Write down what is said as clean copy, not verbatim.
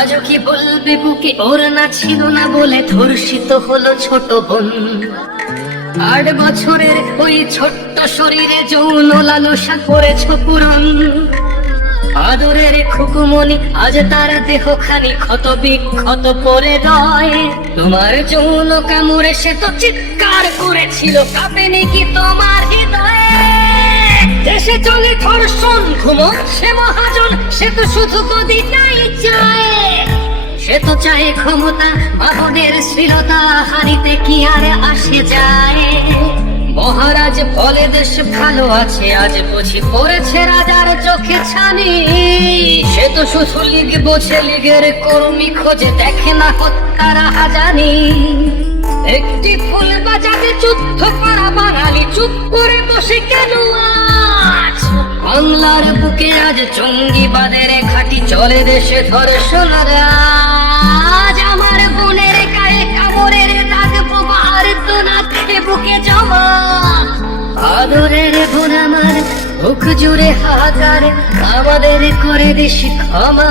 আজও কি বলবে বুকে ওর না ছিল না বলে ধর্ষিত হলো ছোট বোন। 8 বছরের ওই ছোট্ট শরীরে যৌন লালসা করেছ পূরণ। আদরের খুকুমনি আজ তার দেহখানি ক্ষত বিক্ষত পরে রয়। তোমার যৌন কামড়ে সে তো চিৎকার করেছিল, কাঁপেনি কি তোমার হৃদয়ে? দেশে চলে ধর্ষণ, ঘুমোচ্ছে মহাজন, সে তো শুধু গদিটাই চায়। সে তো চায় ক্ষমতা, বাহনের শ্লীলতা, হারিতে কি আর আসে যায়? মহারাজ বলে দেশ ভালো আছে, আজ বুঝি পড়েছে রাজার চোখে ছানি। সে তো শুধু লীগ বোঝে, লীগের কর্মী খোঁজে, দেখে না হত্যারা হাজানি। একটি ফুল বাজাতে যুদ্ধ করা বাঙালি চুপ করে বসে কেন আজ? বাংলার বুকে আজ জঙ্গিবাদের ঘাঁটি চলে, দেশে ধর্ষণ রাজ। আমার বোনের গায়ে কামড়ের দাগ, প্রবাহ তো না বুকে জমা। আদরের বোন আমার, বুক জুড়ে হাহাকার, আমাদের করে দিস ক্ষমা।